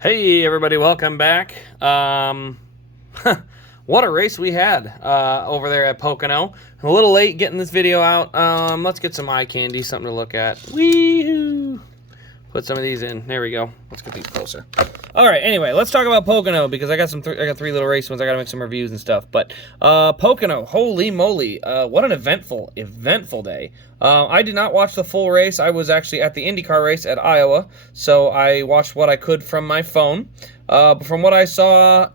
Hey everybody, welcome back. What a race we had over there at Pocono. A little late getting this video out. Let's get some eye candy, something to look at. Wee-hoo! Put some of these in. There we go. Let's get these closer. All right. Anyway, let's talk about Pocono because I got three little race ones. I got to make some reviews and stuff. But Pocono, holy moly! What an eventful day. I did not watch the full race. I was actually at the IndyCar race at Iowa, so I watched what I could from my phone. From what I saw,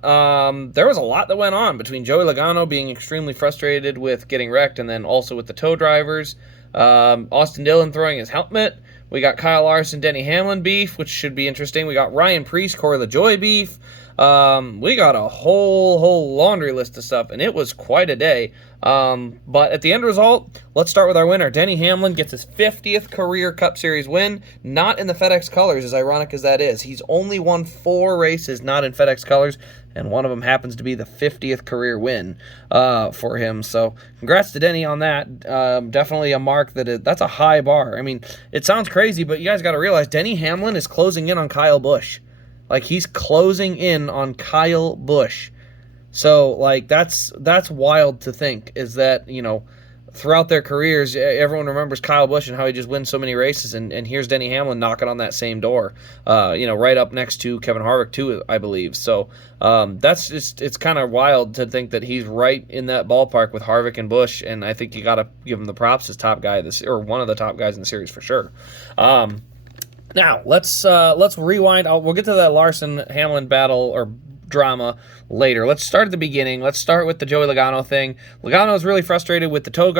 there was a lot that went on between Joey Logano being extremely frustrated with getting wrecked, and then also with the tow drivers. Austin Dillon throwing his helmet. We got Kyle Larson, Denny Hamlin beef, which should be interesting. We got Ryan Preece, Corey LaJoie beef. We got a whole laundry list of stuff, and it was quite a day. But at the end result, let's start with our winner. Denny Hamlin gets his 50th career Cup Series win, not in the FedEx colors, as ironic as that is. He's only won 4 races not in FedEx colors, and one of them happens to be the 50th career win for him. So congrats to Denny on that. Definitely a mark that's a high bar. I mean, it sounds crazy, but you guys got to realize Denny Hamlin is closing in on Kyle Busch. Like, he's closing in on Kyle Busch. So, like, that's wild to think, is that, you know, throughout their careers, everyone remembers Kyle Busch and how he just wins so many races, and here's Denny Hamlin knocking on that same door, right up next to Kevin Harvick, too, I believe. So, it's kind of wild to think that he's right in that ballpark with Harvick and Busch, and I think you got to give him the props as top guy, or one of the top guys in the series for sure. Now, let's rewind. We'll get to that Larson-Hamlin battle or drama later. Let's start at the beginning. Let's start with the Joey Logano thing. Logano is really frustrated with the tow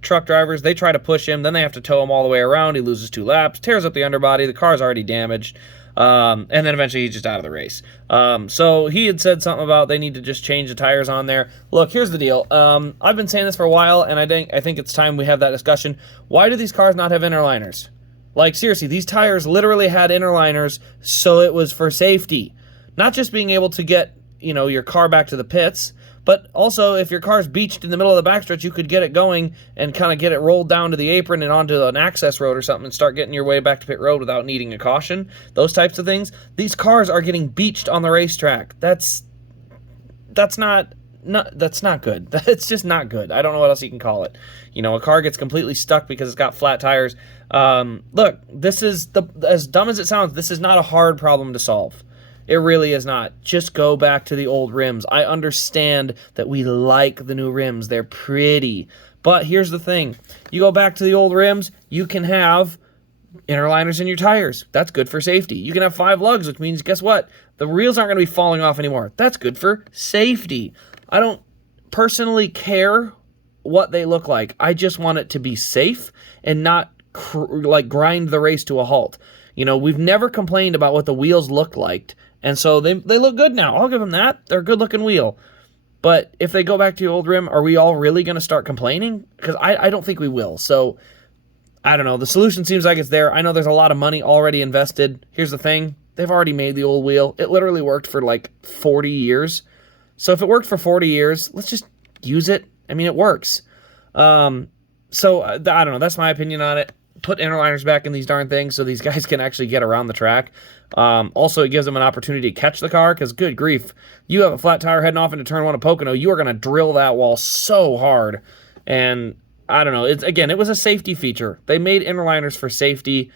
truck drivers. They try to push him. Then they have to tow him all the way around. He loses 2 laps, tears up the underbody. The car's already damaged. And then eventually he's just out of the race. So he had said something about they need to just change the tires on there. Look, here's the deal. I've been saying this for a while, and I think it's time we have that discussion. Why do these cars not have inner liners? Like, seriously, these tires literally had inner liners, so it was for safety. Not just being able to get, your car back to the pits, but also if your car's beached in the middle of the backstretch, you could get it going and kind of get it rolled down to the apron and onto an access road or something and start getting your way back to pit road without needing a caution. Those types of things. These cars are getting beached on the racetrack. That's not good. It's just not good. I don't know what else you can call it. A car gets completely stuck because it's got flat tires. Look, this is as dumb as it sounds, this is not a hard problem to solve. It really is not. Just go back to the old rims. I understand that we like the new rims. They're pretty. But here's the thing. You go back to the old rims, you can have inner liners in your tires. That's good for safety. You can have 5 lugs, which means, guess what? The wheels aren't going to be falling off anymore. That's good for safety. I don't personally care what they look like. I just want it to be safe and not grind the race to a halt. We've never complained about what the wheels looked like, and so they look good now. I'll give them that. They're a good-looking wheel. But if they go back to the old rim, are we all really going to start complaining? Because I don't think we will. So, I don't know. The solution seems like it's there. I know there's a lot of money already invested. Here's the thing. They've already made the old wheel. It literally worked for like 40 years. So if it worked for 40 years, let's just use it. I mean, it works. So I don't know. That's my opinion on it. Put inner liners back in these darn things so these guys can actually get around the track. Also, it gives them an opportunity to catch the car because, good grief, you have a flat tire heading off into turn 1 of Pocono, you are going to drill that wall so hard. And I don't know. It was a safety feature. They made inner liners for safety,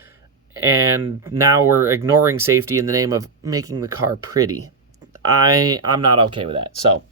and now we're ignoring safety in the name of making the car pretty. I'm not okay with that. So,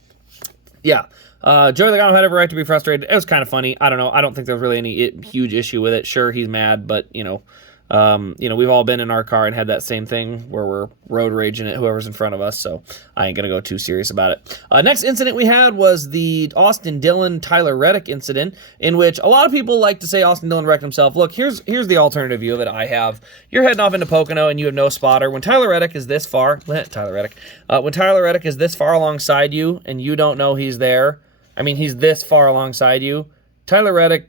yeah. Joey Logano had every right to be frustrated. It was kind of funny. I don't know. I don't think there was really any huge issue with it. Sure, he's mad, but, we've all been in our car and had that same thing where we're road raging at whoever's in front of us, so I ain't going to go too serious about it. Next incident we had was the Austin Dillon-Tyler Reddick incident, in which a lot of people like to say Austin Dillon wrecked himself. Look, here's the alternative view that I have. You're heading off into Pocono and you have no spotter. When Tyler Reddick is this far, when Tyler Reddick is this far alongside you and you don't know he's there, he's this far alongside you, Tyler Reddick,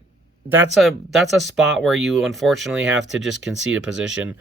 that's a spot where you unfortunately have to just concede a position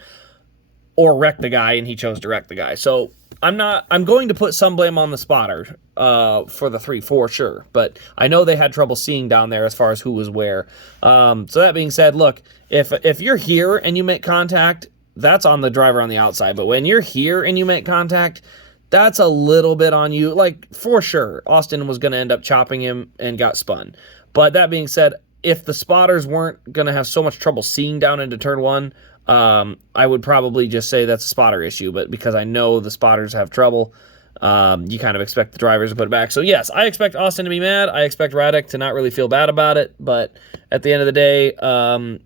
or wreck the guy, and he chose to wreck the guy. So I'm going to put some blame on the spotter for the 3 for sure, but I know they had trouble seeing down there as far as who was where. So that being said, look, if you're here and you make contact, that's on the driver on the outside. But when you're here and you make contact, that's a little bit on you. Like, for sure, Austin was going to end up chopping him and got spun. But that being said, if the spotters weren't going to have so much trouble seeing down into turn one, I would probably just say that's a spotter issue. But because I know the spotters have trouble, you kind of expect the drivers to put it back. So, yes, I expect Austin to be mad. I expect Radek to not really feel bad about it. But at the end of the day,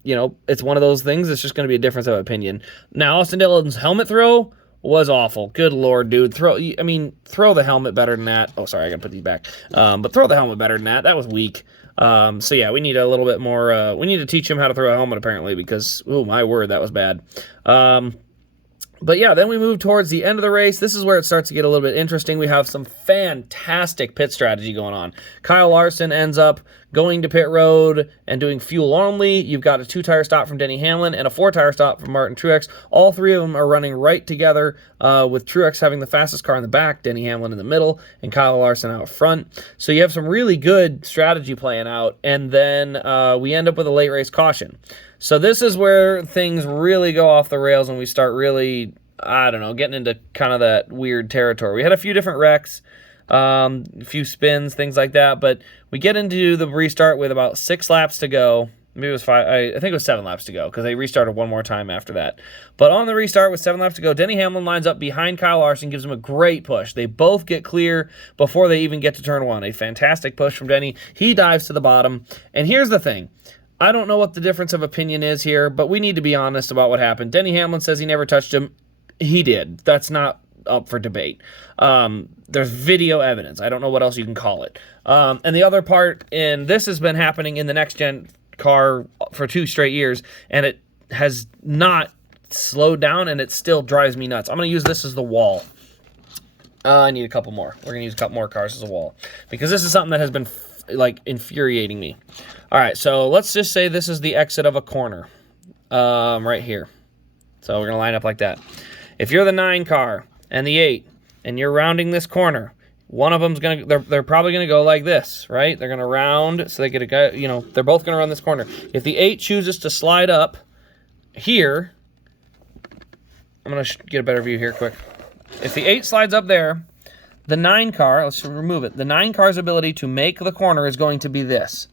you know, it's one of those things. It's just going to be a difference of opinion. Now, Austin Dillon's helmet throw was awful. Good Lord, dude. Throw the helmet better than that. Oh, sorry, I got to put these back. But throw the helmet better than that. That was weak. So, yeah, we need a little bit more. We need to teach him how to throw a helmet, apparently, because, oh, my word, that was bad. But yeah, then we move towards the end of the race. This is where it starts to get a little bit interesting. We have some fantastic pit strategy going on. Kyle Larson ends up going to pit road and doing fuel only. You've got a 2-tire stop from Denny Hamlin and a 4-tire stop from Martin Truex. All three of them are running right together, with Truex having the fastest car in the back, Denny Hamlin in the middle, and Kyle Larson out front. So you have some really good strategy playing out, and then we end up with a late race caution. So this is where things really go off the rails and we start really, I don't know, getting into kind of that weird territory. We had a few different wrecks, a few spins, things like that, but we get into the restart with about 6 laps to go. Maybe it was 5. I think it was 7 laps to go because they restarted one more time after that. But on the restart with 7 laps to go, Denny Hamlin lines up behind Kyle Larson, gives him a great push. They both get clear before they even get to turn 1. A fantastic push from Denny. He dives to the bottom. And here's the thing. I don't know what the difference of opinion is here, but we need to be honest about what happened. Denny Hamlin says he never touched him. He did. That's not up for debate. There's video evidence. I don't know what else you can call it. And the other part, and this has been happening in the next-gen car for 2 straight years, and it has not slowed down, and it still drives me nuts. I'm going to use this as the wall. I need a couple more. We're going to use a couple more cars as a wall, because this is something that has been like infuriating me. All right, so let's just say this is the exit of a corner, right here. So we're gonna line up like that. If you're the 9 car and the 8, and you're rounding this corner, one of them's gonna, they're probably gonna go like this, right? They're gonna round, so they get a guy, you know, they're both gonna run this corner. If the 8 chooses to slide up here, I'm gonna get a better view here quick. If the 8 slides up there, the 9 car, let's remove it. The 9 car's ability to make the corner is going to be this.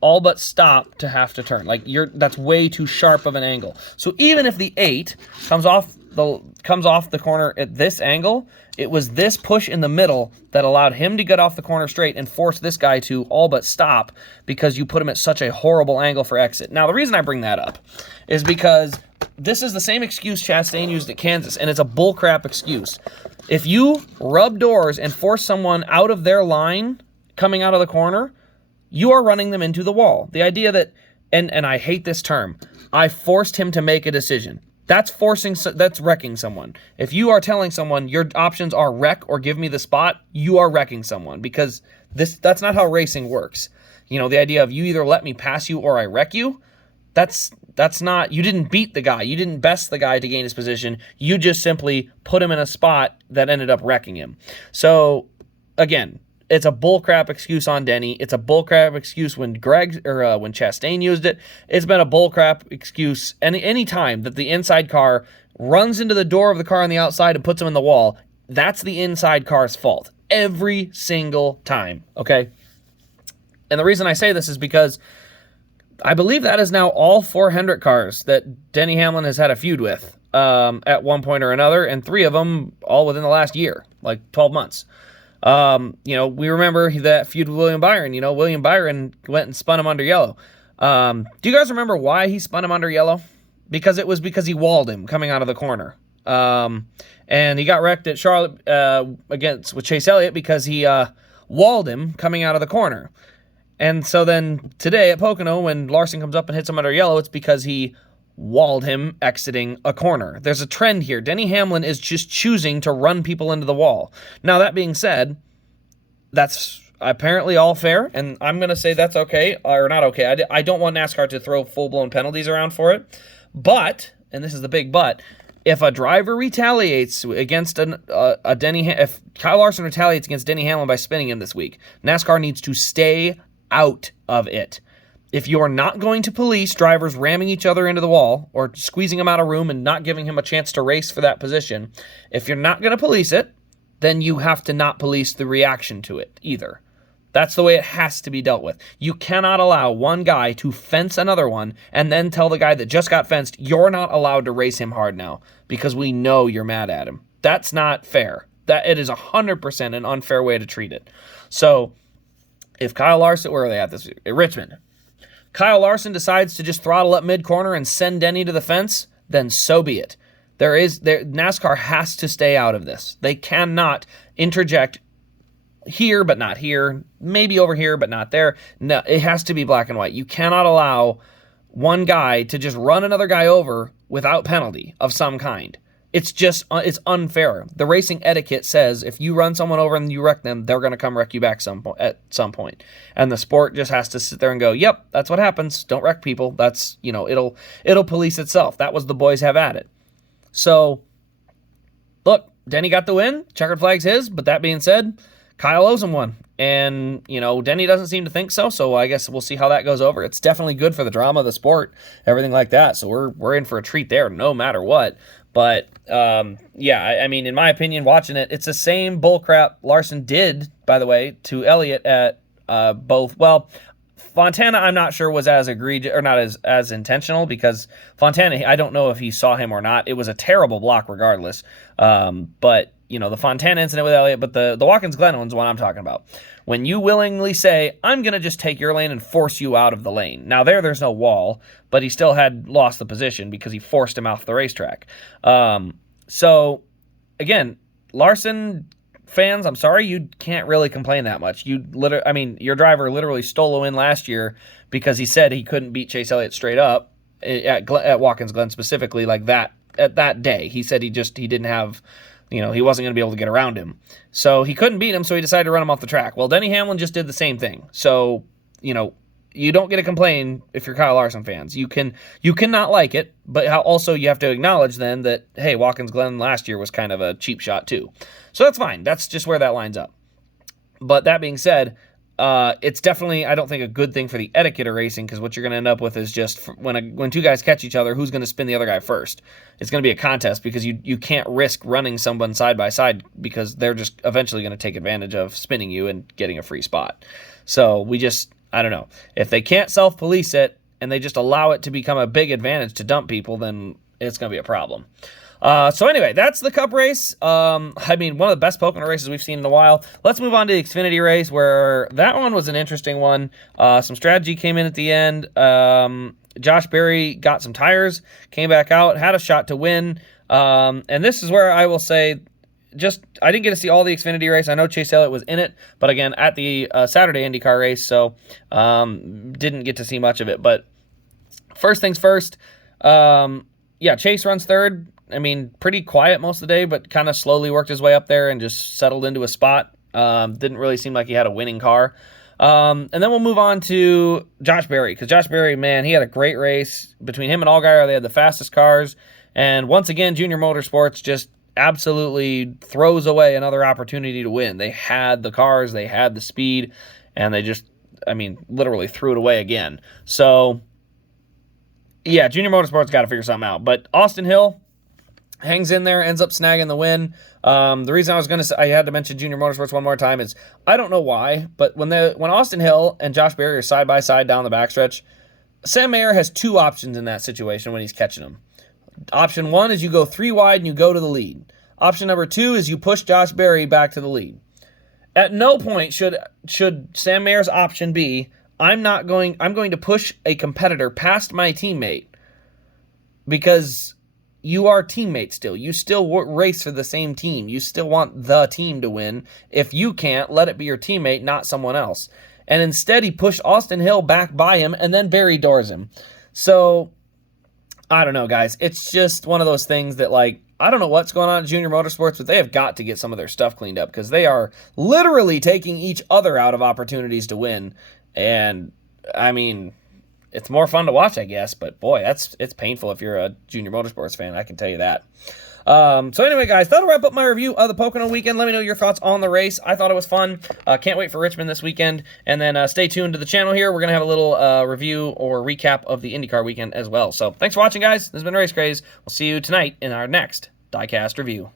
All but stop to have to turn. Like that's way too sharp of an angle. So even if the 8 comes off the corner at this angle, it was this push in the middle that allowed him to get off the corner straight and force this guy to all but stop because you put him at such a horrible angle for exit. Now, the reason I bring that up is because this is the same excuse Chastain used at Kansas, and it's a bullcrap excuse. If you rub doors and force someone out of their line coming out of the corner, you are running them into the wall. The idea that, and I hate this term, I forced him to make a decision. That's wrecking someone. If you are telling someone your options are wreck or give me the spot, you are wrecking someone, because that's not how racing works. You know, the idea of you either let me pass you or I wreck you, that's not, you didn't beat the guy. You didn't best the guy to gain his position. You just simply put him in a spot that ended up wrecking him. So, again, it's a bullcrap excuse on Denny. It's a bullcrap excuse when when Chastain used it. It's been a bullcrap excuse any time that the inside car runs into the door of the car on the outside and puts him in the wall. That's the inside car's fault. Every single time, okay? And the reason I say this is because I believe that is now all 4 Hendrick cars that Denny Hamlin has had a feud with at one point or another, and 3 of them all within the last year, like 12 months. You know, we remember that feud with William Byron. You know, William Byron went and spun him under yellow. Do you guys remember why he spun him under yellow? Because he walled him coming out of the corner. And he got wrecked at Charlotte with Chase Elliott because he walled him coming out of the corner. And so then today at Pocono, when Larson comes up and hits him under yellow, it's because he walled him exiting a corner. There's a trend here. Denny Hamlin is just choosing to run people into the wall. Now, that being said, that's apparently all fair, and I'm going to say that's okay, or not okay. I don't want NASCAR to throw full-blown penalties around for it, but, and this is the big but, if a driver retaliates against if Kyle Larson retaliates against Denny Hamlin by spinning him this week, NASCAR needs to stay out of it. if you're not going to police drivers ramming each other into the wall or squeezing them out of room and not giving him a chance to race for that position, if you're not going to police it, then you have to not police the reaction to it either. That's the way it has to be dealt with. You cannot allow one guy to fence another one and then tell the guy that just got fenced, you're not allowed to race him hard now because we know you're mad at him. That's not fair. That it is 100% an unfair way to treat it. So if Kyle Larson, where are they at this week? Richmond. Kyle Larson decides to just throttle up mid-corner and send Denny to the fence, then so be it. NASCAR has to stay out of this. They cannot interject here but not here, maybe over here but not there. No, it has to be black and white. You cannot allow one guy to just run another guy over without penalty of some kind. It's unfair. The racing etiquette says if you run someone over and you wreck them, they're going to come wreck you back at some point. And the sport just has to sit there and go, yep, that's what happens. Don't wreck people. That's, it'll police itself. That was the boys have at it. So, look, Denny got the win. Checkered flag's his. But that being said, Kyle owes him one. And, Denny doesn't seem to think so. So I guess we'll see how that goes over. It's definitely good for the drama of the sport, everything like that. So we're in for a treat there no matter what. But, I mean, in my opinion, watching it, it's the same bullcrap Larson did, by the way, to Elliott at both. Well, Fontana, I'm not sure was as egregious or not as intentional because Fontana, I don't know if he saw him or not. It was a terrible block regardless. But, the Fontana incident with Elliott, but the Watkins-Glen one's what I'm talking about. When you willingly say, I'm going to just take your lane and force you out of the lane. Now, there's no wall, but he still had lost the position because he forced him off the racetrack. So, again, Larson fans, I'm sorry, you can't really complain that much. Your driver literally stole a win last year because he said he couldn't beat Chase Elliott straight up at Watkins-Glen specifically like that at that day. He said he didn't have... he wasn't going to be able to get around him. So he couldn't beat him, so he decided to run him off the track. Well, Denny Hamlin just did the same thing. So, you don't get to complain if you're Kyle Larson fans. You cannot like it, but also you have to acknowledge then that, hey, Watkins-Glen last year was kind of a cheap shot too. So that's fine. That's just where that lines up. But that being said, it's definitely, I don't think, a good thing for the etiquette of racing because what you're going to end up with is just when two guys catch each other, who's going to spin the other guy first? It's going to be a contest because you can't risk running someone side by side because they're just eventually going to take advantage of spinning you and getting a free spot. So I don't know. If they can't self-police it and they just allow it to become a big advantage to dump people, then it's going to be a problem. So anyway, that's the Cup race. One of the best Pocono races we've seen in a while. Let's move on to the Xfinity race, where that one was an interesting one. Some strategy came in at the end. Josh Berry got some tires, came back out, had a shot to win. And this is where I will say, I didn't get to see all the Xfinity race. I know Chase Elliott was in it, but again, at the Saturday IndyCar race, so didn't get to see much of it. But first things first, Chase runs third. Pretty quiet most of the day, but kind of slowly worked his way up there and just settled into a spot. Didn't really seem like he had a winning car. And then we'll move on to Josh Berry, because Josh Berry, man, he had a great race. Between him and Allgaier, they had the fastest cars. And once again, Junior Motorsports just absolutely throws away another opportunity to win. They had the cars, they had the speed, and they just, literally threw it away again. So, yeah, Junior Motorsports got to figure something out. But Austin Hill hangs in there, ends up snagging the win. The reason I had to mention Junior Motorsports one more time is, I don't know why, but when Austin Hill and Josh Berry are side by side down the backstretch, Sam Mayer has two options in that situation when he's catching them. Option one is you go 3 wide and you go to the lead. Option number 2 is you push Josh Berry back to the lead. At no point should Sam Mayer's option be, I'm going to push a competitor past my teammate, because you are teammates still. You still race for the same team. You still want the team to win. If you can't, let it be your teammate, not someone else. And instead, he pushed Austin Hill back by him, and then Berry doors him. So, I don't know, guys. It's just one of those things that, I don't know what's going on at Junior Motorsports, but they have got to get some of their stuff cleaned up, because they are literally taking each other out of opportunities to win. And, it's more fun to watch, I guess, but boy, it's painful if you're a Junior Motorsports fan, I can tell you that. So anyway, guys, that'll wrap up my review of the Pocono weekend. Let me know your thoughts on the race. I thought it was fun. Can't wait for Richmond this weekend. And then stay tuned to the channel here. We're going to have a little review or recap of the IndyCar weekend as well. So thanks for watching, guys. This has been Race Craze. We'll see you tonight in our next diecast review.